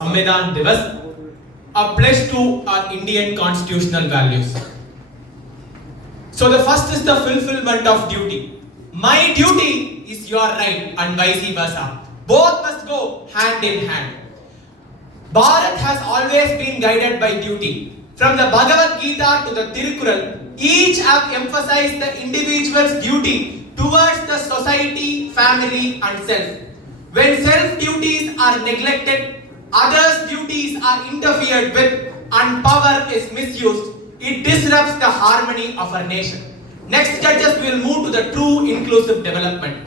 Samvidhan Divas, a pledge to our Indian constitutional values. So the first is the fulfillment of duty. My duty is your right and vice versa. Both must go hand in hand. Bharat has always been guided by duty. From the Bhagavad Gita to the Tirukkural, each have emphasized the individual's duty towards the society, family and self. When self-duties are neglected, others' duties are interfered with and power is misused, it disrupts the harmony of our nation. Next, judges will move to the true inclusive development.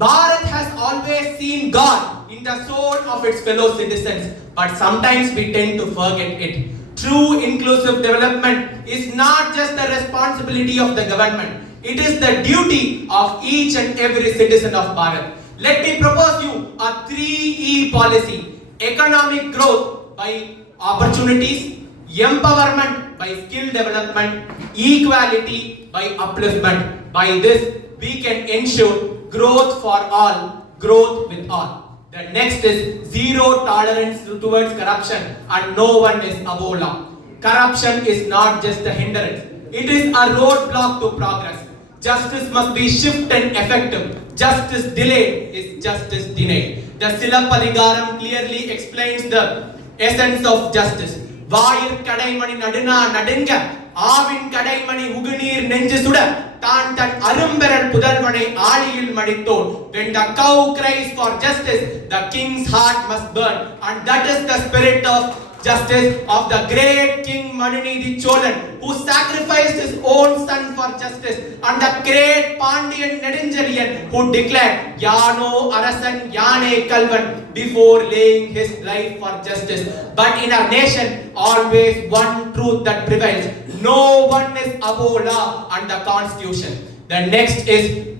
Bharat has always seen God in the soul of its fellow citizens, but sometimes we tend to forget it. True inclusive development is not just the responsibility of the government, it is the duty of each and every citizen of Bharat. Let me propose you a 3E policy. Economic growth by opportunities, empowerment by skill development, equality by upliftment. By this, we can ensure growth for all, growth with all. The next is zero tolerance towards corruption and no one is above law. Corruption is not just a hindrance, it is a roadblock to progress. Justice must be swift and effective. Justice delayed is justice denied. The Silappadigaram clearly explains the essence of justice. Vaayir kadaimani naduna nadunga, Aavin kadaimani ugunir nenju suda, Tan arumberal pudalvanai aaliyil maditton. When the cow cries for justice, the king's heart must burn. And that is the spirit of justice of the great King Manunidhi Cholan, who sacrificed his own son for justice, and the great Pandyan Nedunchaliyan, who declared Yano Arasan Yane Kalvan before laying his life for justice. But in our nation, always one truth that prevails: no one is above law and the constitution. The next is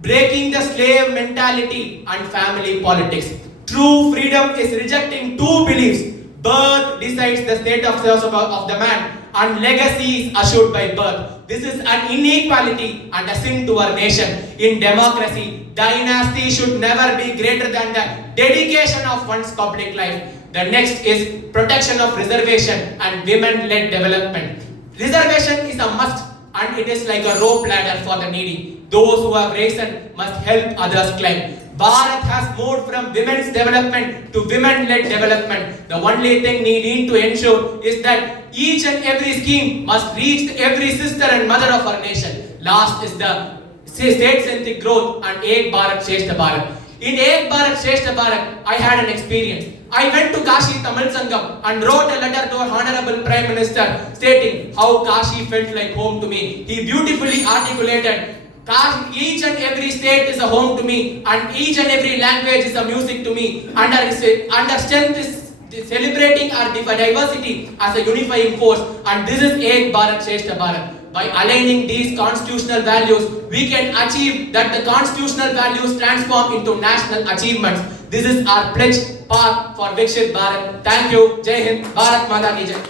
breaking the slave mentality and family politics. True freedom is rejecting two beliefs. Birth decides the state of the man and legacy is assured by birth. This is an inequality and a sin to our nation. In democracy, dynasty should never be greater than the dedication of one's public life. The next is protection of reservation and women-led development. Reservation is a must and it is like a rope ladder for the needy. Those who have risen must help others climb. Bharat has moved from women's development to women-led development. The only thing we need to ensure is that each and every scheme must reach every sister and mother of our nation. Last is the state-centric growth and Ek Bharat Shrestha Bharat. In Ek Bharat Shrestha Bharat, I had an experience. I went to Kashi Tamil Sangam and wrote a letter to our Honorable Prime Minister stating how Kashi felt like home to me. He beautifully articulated each and every state is a home to me and each and every language is a music to me, and our strength is celebrating our diversity as a unifying force, and this is Ek Bharat Shrestha Bharat. By aligning these constitutional values, we can achieve that the constitutional values transform into national achievements. This is our pledge path for Viksit Bharat. Thank you. Jai Hind. Bharat Mata Ki Jai.